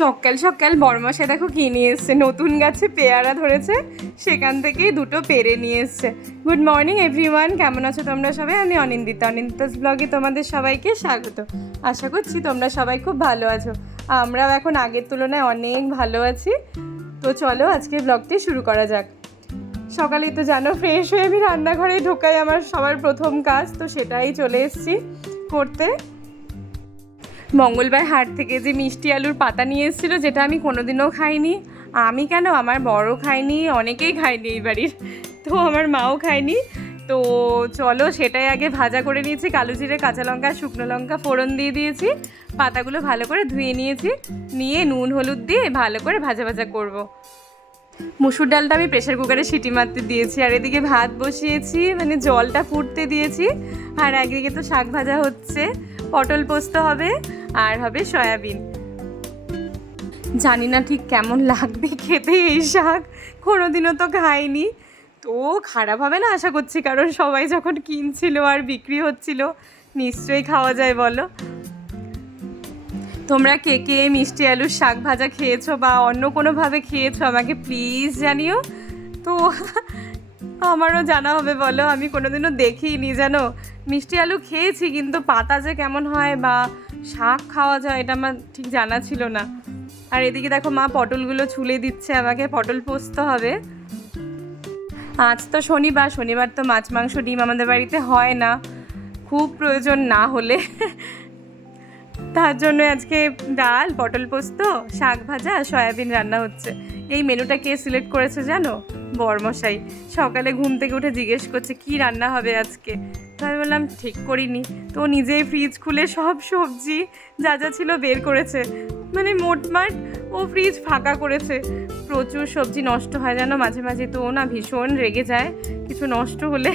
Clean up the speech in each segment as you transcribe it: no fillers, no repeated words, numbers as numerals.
সকাল সকাল বড়মশাই দেখো কি নিয়ে এসছে, নতুন গাছে পেয়ারা ধরেছে, সেখান থেকেই দুটো পেরে নিয়ে এসছে। গুড মর্নিং এভরিওয়ান, কেমন আছো তোমরা সবাই? আমি অনিন্দিতাস ব্লগে তোমাদের সবাইকে স্বাগত। আশা করছি তোমরা সবাই খুব ভালো আছো। আমরাও এখন আগের তুলনায় অনেক ভালো আছি। তো চলো আজকে ব্লগটি শুরু করা যাক। সকালেই তো জানো ফ্রেশ হয়ে আমি রান্নাঘরে ঢোকাই আমার সবার প্রথম কাজ, তো সেটাই চলে এসেছি করতে। মঙ্গলবার হাট থেকে যে মিষ্টি আলুর পাতা নিয়ে এসেছিলো, যেটা আমি কোনোদিনও খাইনি। আমি কেন, আমার বড় খাইনি, অনেকেই খায়নি এই বাড়ির, তো আমার মাও খায়নি। তো চলো সেটাই আগে ভাজা করে নিয়েছি, কালো জিরে, কাঁচা লঙ্কা, শুকনো লঙ্কা ফোড়ন দিয়ে দিয়েছি। পাতাগুলো ভালো করে ধুয়ে নিয়েছি, নিয়ে নুন হলুদ দিয়ে ভালো করে ভাজা ভাজা করব। মুসুর ডালটা আমি প্রেশার কুকারে সিটি মারতে দিয়েছি, আর এদিকে ভাত বসিয়েছি, মানে জলটা ফুটতে দিয়েছি। আর একদিকে তো শাক ভাজা হচ্ছে, পটল পোস্ত হবে, আর হবে সয়াবিন। জানি না ঠিক কেমন লাগবে খেতে এই শাক, কোনোদিনও তো খাইনি। তো খারাপ হবে না আশা করছি, কারণ সবাই যখন কিনছিল আর বিক্রি হচ্ছিল, নিশ্চয়ই খাওয়া যায় বলো। তোমরা কে কে মিষ্টি আলুর শাক ভাজা খেয়েছো বা অন্য কোনোভাবে খেয়েছো আমাকে প্লিজ জানিও। তো আমারও জানা হবে বলো, আমি কোনোদিনও দেখিনি জানো। মিষ্টি আলু খেয়েছি, কিন্তু পাতা যে কেমন হয় বা শাক খাওয়া যায় এটা আমার ঠিক জানা ছিল না। আর এদিকে দেখো মা পটলগুলো ছুলে দিচ্ছে, আমাকে পটল পোস্ত হবে। আজ তো শনিবার, শনিবার তো মাছ মাংস ডিম আমাদের বাড়িতে হয় না, খুব প্রয়োজন না হলে। তার জন্য আজকে ডাল, পটল পোস্ত, শাক ভাজা, সয়াবিন রান্না হচ্ছে। এই মেনুটা কে সিলেক্ট করেছে জানো? বরমশাই। সকালে ঘুম থেকে উঠে জিজ্ঞেস করছে কি রান্না হবে আজকে। তো আমি বললাম ঠিক করিনি। তো নিজেই ফ্রিজ খুলে সব সবজি যা যা ছিল বের করেছে, মানে মোটমাট ও ফ্রিজ ফাঁকা করেছে। প্রচুর সবজি নষ্ট হয় জানো মাঝে মাঝে, তো ও না ভীষণ রেগে যায় কিছু নষ্ট হলে।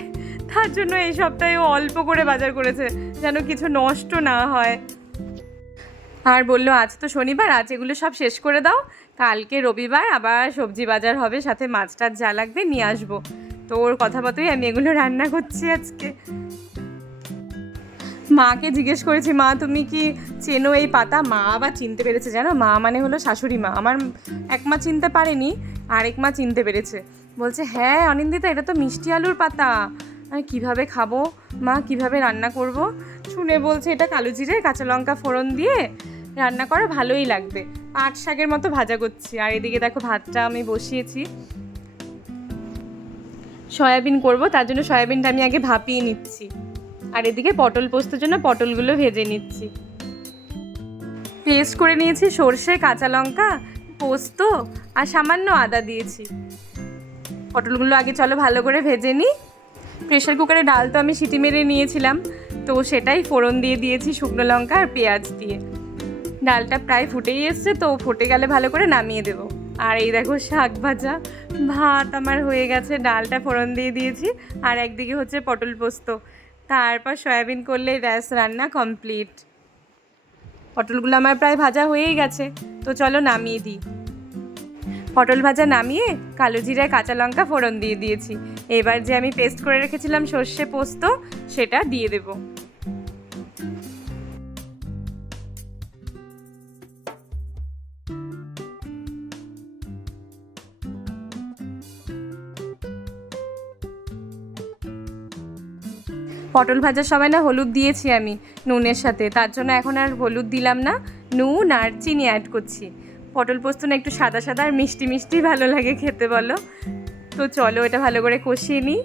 তার জন্য এই সপ্তাহে ও অল্প করে বাজার করেছে, যেন কিছু নষ্ট না হয়। আর বললো আজ তো শনিবার, আজ এগুলো সব শেষ করে দাও, কালকে রবিবার আবার সবজি বাজার হবে, সাথে মাছ টাছ যা লাগবে নিয়ে আসবো। তো ওর কথা মতোই আমি এগুলো রান্না করছি আজকে। মাকে জিজ্ঞেস করেছি, মা তুমি কি চেনো এই পাতা? মা আবার চিনতে পেরেছে জানো, মা মানে হলো শাশুড়ি মা। আমার এক মা চিনতে পারেনি, আরেক মা চিনতে পেরেছে। বলছে হ্যাঁ অনিন্দিতা, এটা তো মিষ্টি আলুর পাতা। আমি কীভাবে খাবো মা, কিভাবে রান্না করব? শুনে বলছে এটা কালো জিরে, কাঁচা লঙ্কা ফোড়ন দিয়ে রান্না করা, ভালোই লাগবে। পাট শাকের মতো ভাজা করছি। আর এদিকে দেখো ভাতটা আমি বসিয়েছি, সয়াবিন করব, তার জন্য সয়াবিনটা আমি আগে ভাপিয়ে নিচ্ছি। আর এদিকে পটল পোস্তর জন্য পটলগুলো ভেজে নিচ্ছি। পেস্ট করে নিয়েছি সর্ষে, কাঁচা লঙ্কা, পোস্ত আর সামান্য আদা দিয়েছি। পটলগুলো আগে চলো ভালো করে ভেজে নিই। প্রেশার কুকারে ডাল তো আমি সিটি মেরে নিয়েছিলাম, তো সেটাই ফোড়ন দিয়ে দিয়েছি শুকনো লঙ্কা আর পেঁয়াজ দিয়ে। ডালটা প্রায় ফুটেই এসছে, তো ফুটে গেলে ভালো করে নামিয়ে দেবো। আর এই দেখো শাক ভাজা, ভাত আমার হয়ে গেছে, ডালটা ফোড়ন দিয়ে দিয়েছি, আর একদিকে হচ্ছে পটল পোস্ত। তারপর সয়াবিন করলেই ব্যাস রান্না কমপ্লিট। পটলগুলো আমার প্রায় ভাজা হয়েই গেছে, তো চলো নামিয়ে দিই। পটল ভাজা নামিয়ে কালো জিরে, কাঁচা লঙ্কা ফোড়ন দিয়ে দিয়েছি। এবার যে আমি পেস্ট করে রেখেছিলাম সর্ষে পোস্ত, সেটা দিয়ে দেবো। পটল ভাজার সময় না হলুদ দিয়েছি আমি নুনের সাথে, তার জন্য এখন আর হলুদ দিলাম না, নুন আর চিনি অ্যাড করছি। পটল পোস্ত না একটু সাদা সাদা আর মিষ্টি মিষ্টি ভালো লাগে খেতে বলো। তো চলো এটা ভালো করে কষিয়ে নিই।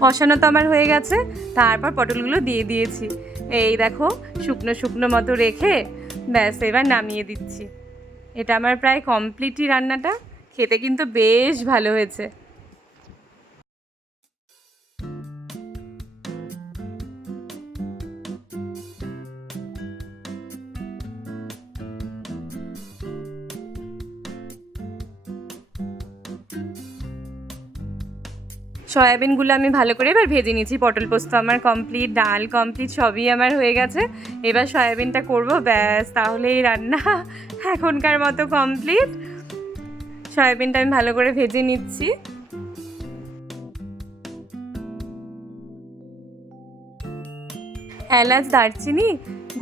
কষানো তো আমার হয়ে গেছে, তারপর পটলগুলো দিয়ে দিয়েছি। এই দেখো শুকনো শুকনো মতো রেখে ব্যাস এবার নামিয়ে দিচ্ছি। এটা আমার প্রায় কমপ্লিটই রান্নাটা, খেতে কিন্তু বেশ ভালো হয়েছে। সয়াবিনগুলো আমি ভালো করে এবার ভেজে নিয়েছি। পটল পোস্ত আমার কমপ্লিট, ডাল কমপ্লিট, সবই আমার হয়ে গেছে। এবার সয়াবিনটা করব, ব্যাস তাহলেই রান্না এখনকার মতো কমপ্লিট। সয়াবিনটা আমি ভালো করে ভেজে নিচ্ছি। এলাচ, দারচিনি,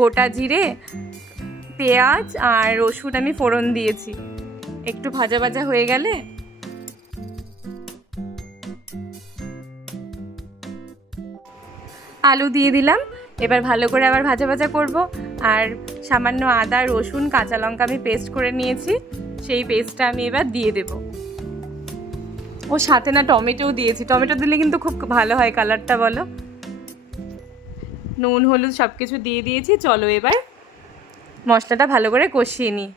গোটা জিরে, পেঁয়াজ আর রসুন আমি ফোড়ন দিয়েছি। একটু ভাজা ভাজা হয়ে গেলে আলু দিয়ে দিলাম। এবার ভালো করে আবার ভাজা ভাজা করব। আর সামান্য আদা, রসুন, কাঁচা লঙ্কা আমি পেস্ট করে নিয়েছি, সেই পেস্টটা আমি এবার দিয়ে দেব। ও সাথে না টমেটোও দিয়েছি, টমেটো দিলে কিন্তু খুব ভালো হয় কালারটা, বলো। নুন, হলুদ সব কিছু দিয়ে দিয়েছি। চলো এবার মশলাটা ভালো করে কষিয়ে নিই।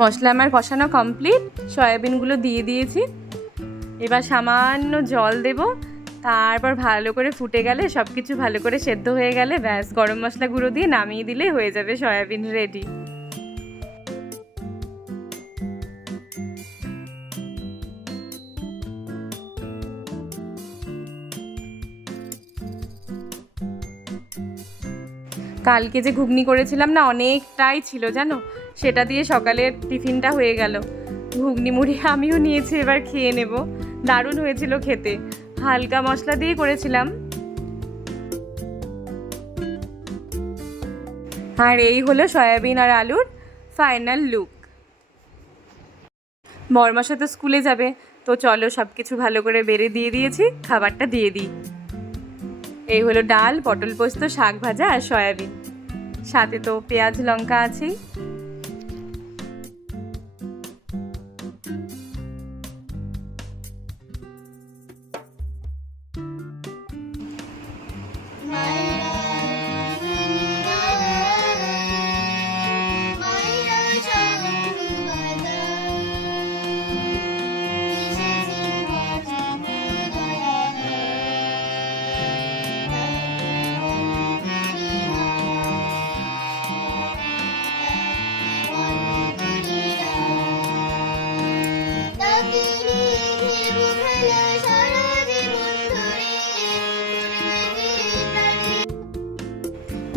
মশলা আমার কষানো কমপ্লিট, সয়াবিনগুলো দিয়ে দিয়েছি। এবার সামান্য জল দেব, তারপর ভালো করে ফুটে গেলে, সব কিছু ভালো করে সেদ্ধ হয়ে গেলে ব্যাস গরম মশলা গুঁড়ো দিয়ে নামিয়ে দিলেই হয়ে যাবে সয়াবিন রেডি। কালকে যে ঘুগনি করেছিলাম না, অনেকটাই ছিল জানো, সেটা দিয়ে সকালের টিফিনটা হয়ে গেল। ঘুগনি মুড়ি আমিও নিয়েছি, এবার খেয়ে নেব। দারুণ হয়েছিল খেতে, হালকা মশলা দিয়ে করেছিলাম। আর এই হলো সয়াবিন আর আলুর ফাইনাল লুক। বরমাসা তো স্কুলে যাবে, তো চলো সব কিছু ভালো করে বেড়ে দিয়ে দিয়েছি, খাবারটা দিয়ে দিই। এই হলো ডাল, পটল পোস্ত, শাক ভাজা আর সয়াবিন, সাথে তো পেঁয়াজ লঙ্কা আছেই।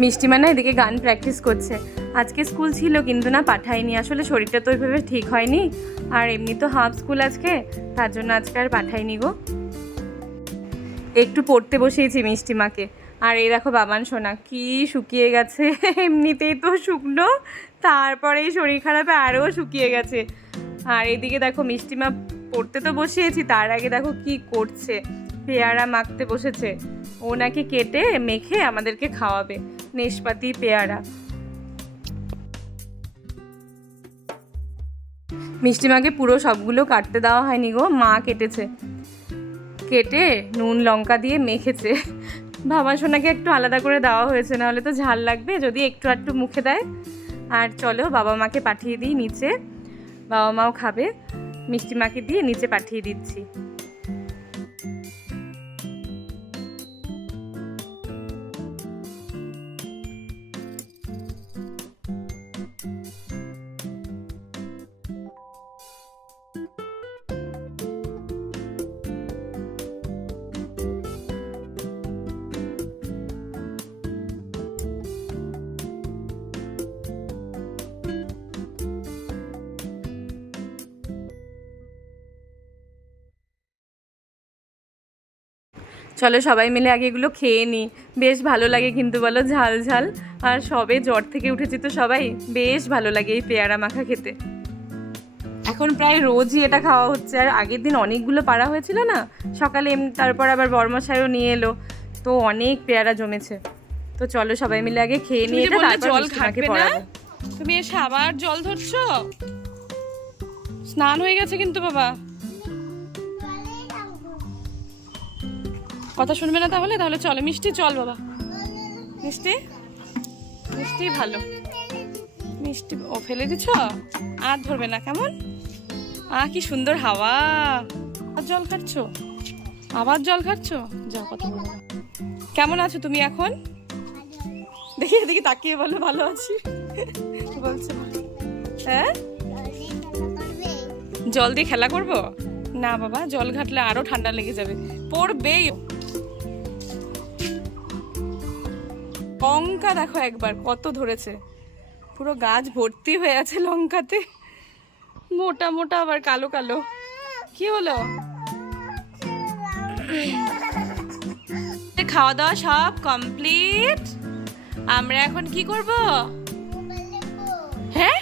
মিষ্টিমা না এদিকে গান প্র্যাকটিস করছে। আজকে স্কুল ছিল কিন্তু না পাঠাইনি, আসলে শরীরটা তো ওইভাবে ঠিক হয়নি, আর এমনি তো হাফ স্কুল আজকে, তার জন্য আজকে আর পাঠাইনি গো। একটু পড়তে বসিয়েছি মিষ্টিমাকে। আর এই দেখো বাবান সোনা কি শুকিয়ে গেছে, এমনিতেই তো শুকনো, তারপরে এই শরীর খারাপে আরও শুকিয়ে গেছে। আর এদিকে দেখো মিষ্টিমা পড়তে তো বসিয়েছি, তার আগে দেখো কি করছে, পেয়ারা মাখতে বসেছে। ও নাকি কেটে মেখে আমাদেরকে খাওয়াবে, নেশপাতি পেয়ারা। মিষ্টিমাকে পুরো সবগুলো কাটতে দেওয়া হয়নি গো, মা কেটেছে, কেটে নুন লঙ্কা দিয়ে মেখেছে। বাবা সোনাকে একটু আলাদা করে দেওয়া হয়েছে, নাহলে তো ঝাল লাগবে যদি একটু একটু মুখে দেয়। আর চলো বাবা মাকে পাঠিয়ে দিই নিচে, বাবা মাও খাবে। মিষ্টিমাকে দিয়ে নিচে পাঠিয়ে দিচ্ছি। চলো সবাই মিলে আগে এগুলো খেয়ে নিই, বেশ ভালো লাগে কিন্তু বলো, ঝাল ঝাল। আর সবে জ্বর থেকে উঠেছি তো সবাই, বেশ ভালো লাগে এই পেয়ারা মাখা খেতে। এখন প্রায় রোজই এটা খাওয়া হচ্ছে। আর আগের দিন অনেকগুলো পাড়া হয়েছিল না সকালে, তারপর আবার বর্মশাইও নিয়ে এলো, তো অনেক পেয়ারা জমেছে। তো চলো সবাই মিলে আগে খেয়ে নিয়ে এটা, তারপর জল খাকে পড়াবো। তুমি এসে আবার জল ধরছো? স্নান হয়ে গেছে কিন্তু বাবা। কথা শুনবে না তাহলে? তাহলে চলো মিষ্টি, চল বাবা। মিষ্টি, মিষ্টি ভালো, মিষ্টি ও ফেলে দিছ, আর ধরবে না কেমন? কি সুন্দর হাওয়া। জল খাচ্ছো, আবার জল খাচ্ছো, যাও কথা বলো। কেমন আছো তুমি এখন? দেখি এদিকে তাকিয়ে বলো ভালো আছি বলছো। হ্যাঁ, জল দিয়ে খেলা করবো না বাবা, জল ঘাটলে আরো ঠান্ডা লেগে যাবে, পড়বেই। লঙ্কা দেখো একবার কত ধরেছে, পুরো গাছ ভর্তি হয়ে আছে লঙ্কাতে, মোটা মোটা আবার কালো কালো। কি হলো? খাওয়া দাওয়া সব কমপ্লিট। আমরা এখন কি করব? হ্যাঁ,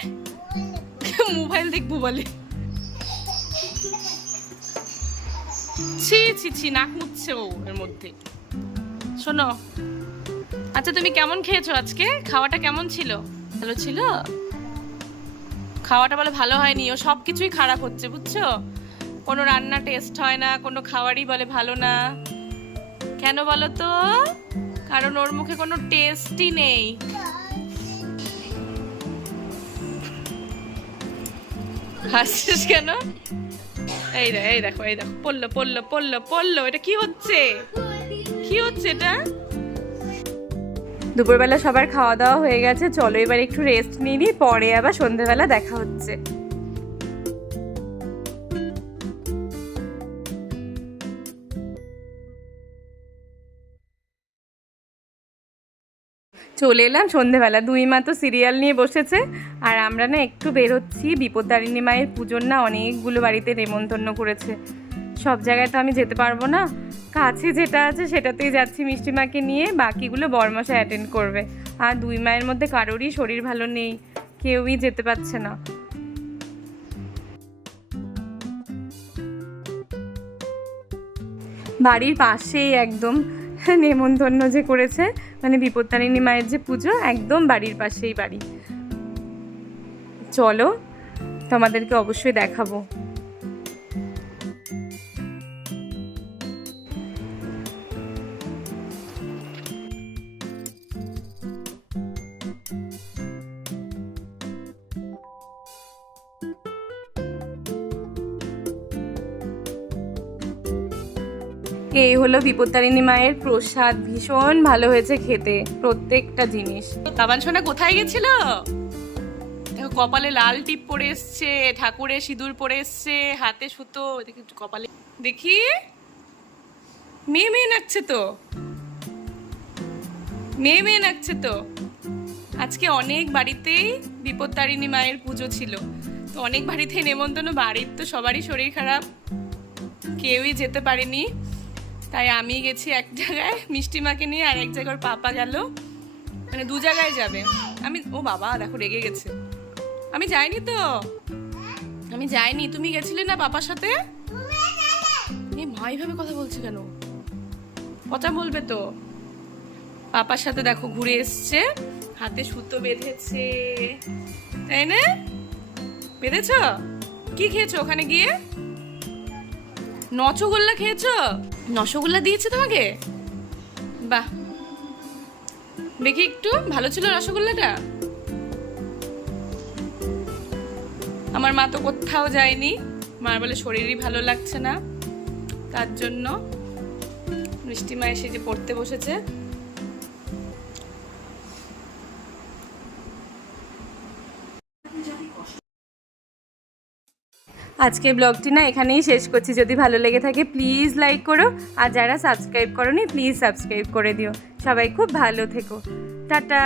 মোবাইল দেখবো বলে। ছি ছি ছি, নাক মুছছে ও এর মধ্যে। শোনো, আচ্ছা তুমি কেমন খেয়েছো আজকে? খাওয়াটা কেমন ছিল? ভালো ছিল? খাওয়াটা বলে ভালো হয়নি, ও সব কিছুই খারাপ হচ্ছে বুঝছো? কোনো রান্না টেস্ট হয় না, কোনো খাবারই বলে ভালো না। কেন বলো তো? কারণ ওর মুখে কোনো টেস্টই নেই। হাসছিস কেন? এই দেখো পড়লো পড়লো পড়লো পড়লো। এটা কি হচ্ছে? কি হচ্ছে এটা? দুপুরবেলা সবার খাওয়া দাওয়া হয়ে গেছে, চলো এবার একটু রেস্ট নিয়ে নিই, পরে আবার সন্ধ্যেবেলা দেখা হচ্ছে। চলে এলাম সন্ধ্যেবেলা, দুই মা তো সিরিয়াল নিয়ে বসেছে, আর আমরা না একটু বেরোচ্ছি। বিপত্তারিণী মায়ের পুজোর না অনেকগুলো বাড়িতে নেমন্তন্ন করেছে, সব জায়গায় তো আমি যেতে পারবো না, কাছে যেটা আছে সেটাতেই যাচ্ছি মিষ্টি মাকে নিয়ে, বাকিগুলো বরমশাই অ্যাটেন্ড করবে। আর দুই মায়ের মধ্যে কারোরই শরীর ভালো নেই, কেউই যেতে পারছে না। বাড়ির পাশেই একদম নেমন্তন্ন যে করেছে, মানে বিপত্তারিণী মায়ের যে পুজো, একদম বাড়ির পাশেই বাড়ি। চলো তোমাদেরকে অবশ্যই দেখাবো। এই হলো বিপত্তারিণী মায়ের প্রসাদ, ভীষণ ভালো হয়েছে খেতে প্রত্যেকটা জিনিস। তাবান সোনা কোথায় গেছিল? দেখো কপালে লাল টিপ পরে এসছে, ঠাকুরের সিঁদুর পরে এসছে, হাতে সুতো, দেখি কপালে, দেখি মেয়ে মেয়ে নাচছে তো, মেয়ে মেয়ে নাচছে তো। আজকে অনেক বাড়িতেই বিপত্তারিণী মায়ের পুজো ছিল, তো অনেক বাড়িতেই নেমন্তন্ন, বাড়ির তো সবারই শরীর খারাপ, কেউই যেতে পারেনি, তাই আমি গেছি এক জায়গায় মিষ্টি মাকে নিয়ে, আর এক জায়গায় পাপা গেল, মানে দু জায়গায় যাবে। আমি, ও বাবা দেখো রেগে গেছে, আমি যাইনি তো, আমি যাইনি, তুমি গেছিলে না পাপার সাথে? এই মা এইভাবে কথা বলছে কেন? কথা বলবে তো। পাপার সাথে দেখো ঘুরে এসছে, হাতে সুতো বেঁধেছে, তাই না? বেঁধেছ? কি খেয়েছো ওখানে গিয়ে? নচগোল্লা খেয়েছো? রসগোল্লা দিয়েছে তোমাকে? বাহ, দেখি একটু, ভালো ছিল রসগোল্লাটা? আমার মা তো কোথাও যায়নি, মার বলে শরীরই ভালো লাগছে না, তার জন্য মিষ্টি মা এসে যে পড়তে বসেছে। আজকের ব্লগটি না এখানেই শেষ করছি। যদি ভালো লেগে থাকে প্লিজ লাইক করো, আর যারা সাবস্ক্রাইব করোনি প্লিজ সাবস্ক্রাইব করে দিও। সবাই খুব ভালো থেকো, টাটা।